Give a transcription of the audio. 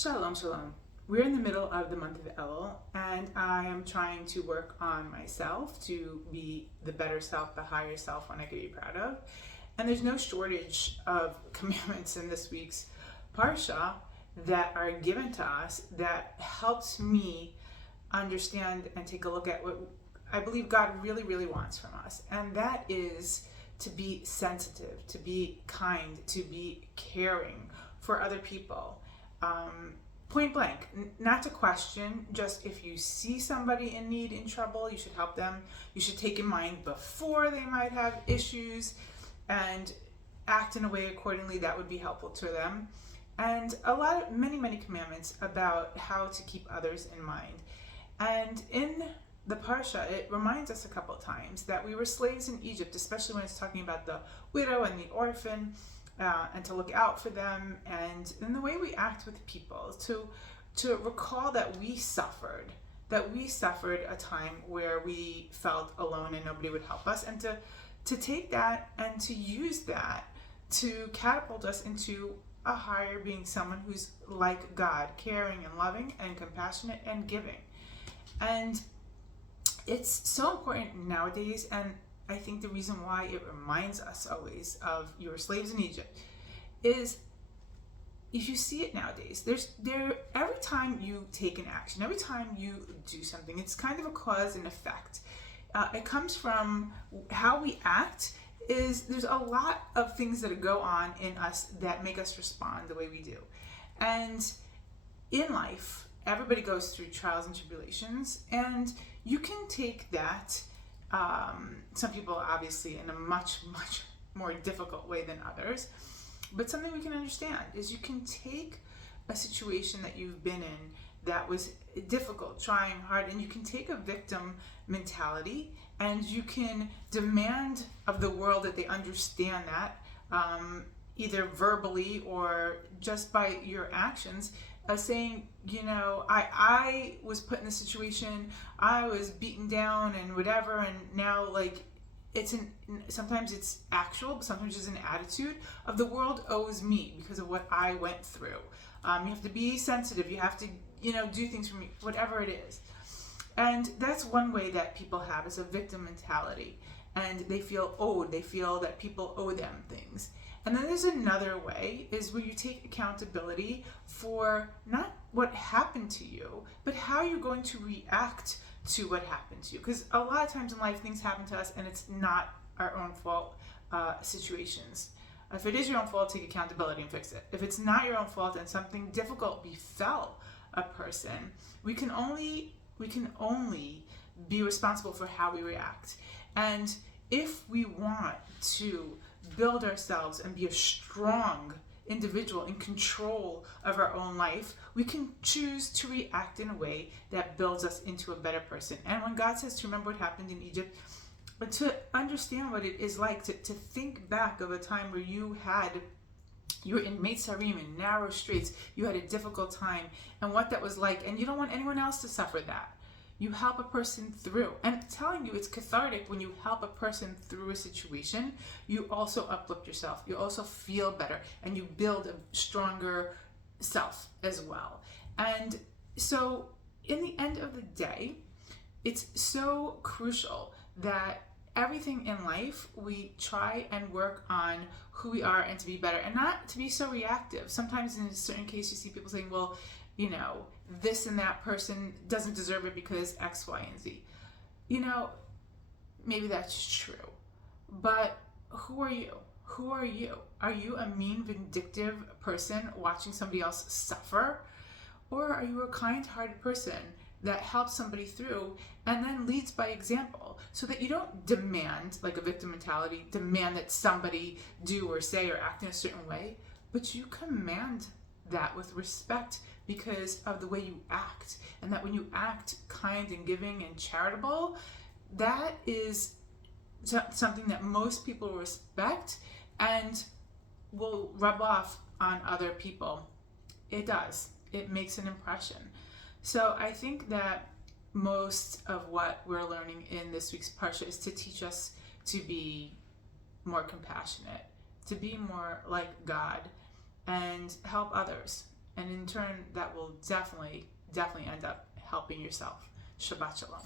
Shalom, shalom. We're in the middle of the month of Elul, and I am trying to work on myself to be the better self, the higher self, one I could be proud of. And there's no shortage of commandments in this week's Parsha that are given to us that helps me understand and take a look at what I believe God really, really wants from us. And that is to be sensitive, to be kind, to be caring for other people. Point blank, not to question, just if you see somebody in need, in trouble, you should help them. You should take in mind before they might have issues and act in a way accordingly that would be helpful to them. And many commandments about how to keep others in mind. And in the Parsha, it reminds us a couple of times that we were slaves in Egypt, especially when it's talking about the widow and the orphan. And to look out for them, and in the way we act with people, to recall that we suffered a time where we felt alone and nobody would help us, and to take that and to use that to catapult us into a higher being, someone who's like God, caring and loving and compassionate and giving. And it's so important nowadays, and I think the reason why it reminds us always of you were slaves in Egypt is if you see it nowadays, every time you take an action, every time you do something, it's kind of a cause and effect. It comes from how we act. There's a lot of things that go on in us that make us respond the way we do. And in life, everybody goes through trials and tribulations, and you can take that. Some people obviously in a much more difficult way than others, but something we can understand is you can take a situation that you've been in that was difficult, trying hard, and you can take a victim mentality and you can demand of the world that they understand that, either verbally or just by your actions, saying, I was put in this situation, I was beaten down and whatever, and now sometimes it's actual, but sometimes it's an attitude of the world owes me because of what I went through. You have to be sensitive, you have to, do things for me, whatever it is. And that's one way that people have, is a victim mentality, and they feel owed, they feel that people owe them things. And then there's another way, is where you take accountability for not what happened to you, but how you're going to react to what happened to you. Because a lot of times in life, things happen to us and it's not our own fault situations. If it is your own fault, take accountability and fix it. If it's not your own fault and something difficult befell a person, we can only be responsible for how we react. And if we want to build ourselves and be a strong individual in control of our own life, we can choose to react in a way that builds us into a better person. And when God says to remember what happened in Egypt, but to understand what it is like, to think back of a time where you were in Mitzrayim, in narrow straits, you had a difficult time, and what that was like, and you don't want anyone else to suffer that. You help a person through. And I'm telling you, it's cathartic when you help a person through a situation. You also uplift yourself. You also feel better, and you build a stronger self as well. And so in the end of the day, it's so crucial that everything in life, we try and work on who we are and to be better, and not to be so reactive. Sometimes in a certain case, you see people saying, well, this and that person doesn't deserve it because X, Y, and Z. Maybe that's true. But who are you? Who are you? Are you a mean, vindictive person watching somebody else suffer? Or are you a kind-hearted person that helps somebody through and then leads by example, so that you don't demand, like a victim mentality, demand that somebody do or say or act in a certain way, but you command that with respect because of the way you act. And that when you act kind and giving and charitable, that is something that most people respect and will rub off on other people. It does. It makes an impression. So I think that most of what we're learning in this week's Parsha is to teach us to be more compassionate, to be more like God, and help others. And in turn, that will definitely end up helping yourself. Shabbat Shalom.